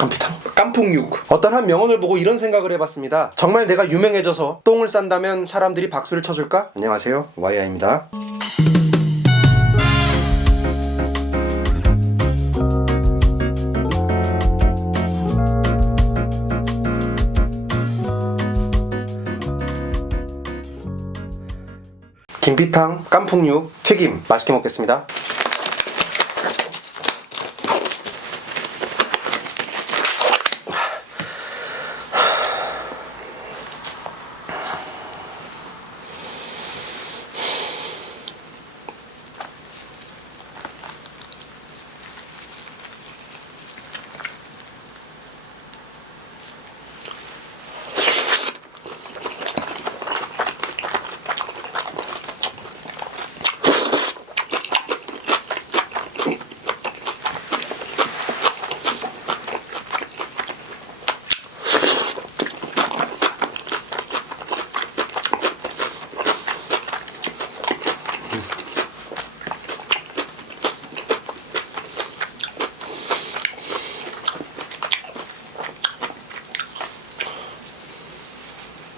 깜피탕. 깐풍육. 어떤 한 명언을 보고 이런 생각을 해봤습니다. 정말 내가 유명해져서 똥을 싼다면 사람들이 박수를 쳐줄까? 안녕하세요. 와이아입니다. 김피탕, 깐풍육, 튀김 맛있게 먹겠습니다.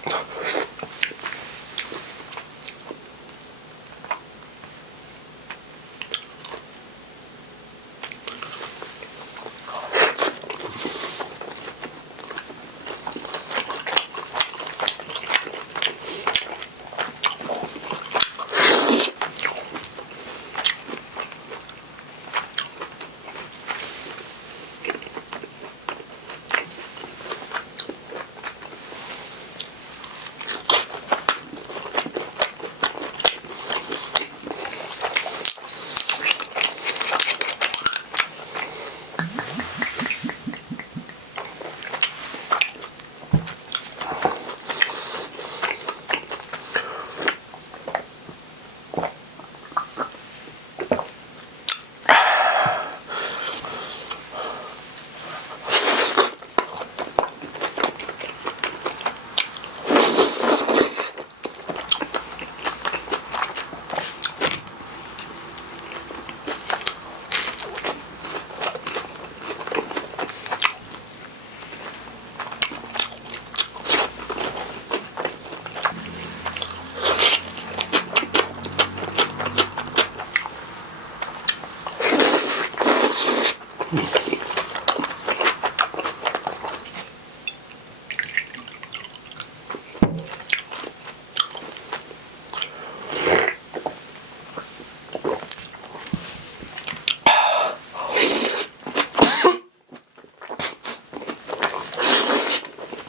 Entonces, Uh-huh.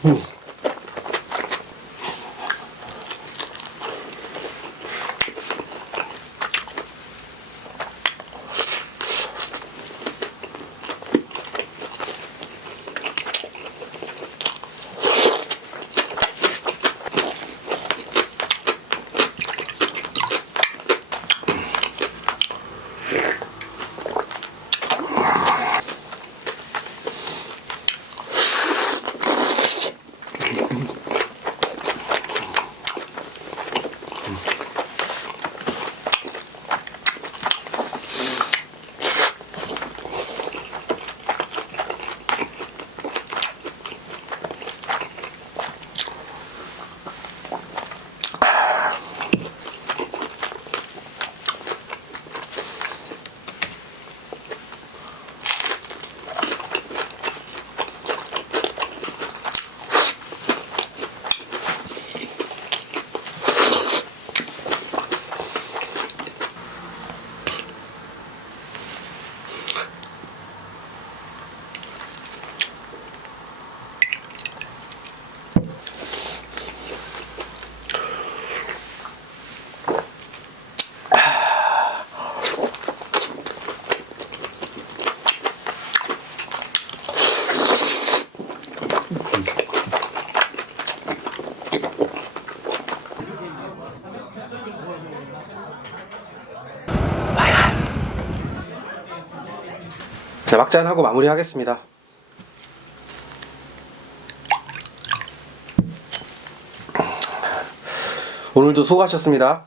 Whew. Peace. 네, 막잔하고 마무리하겠습니다. 오늘도 수고하셨습니다.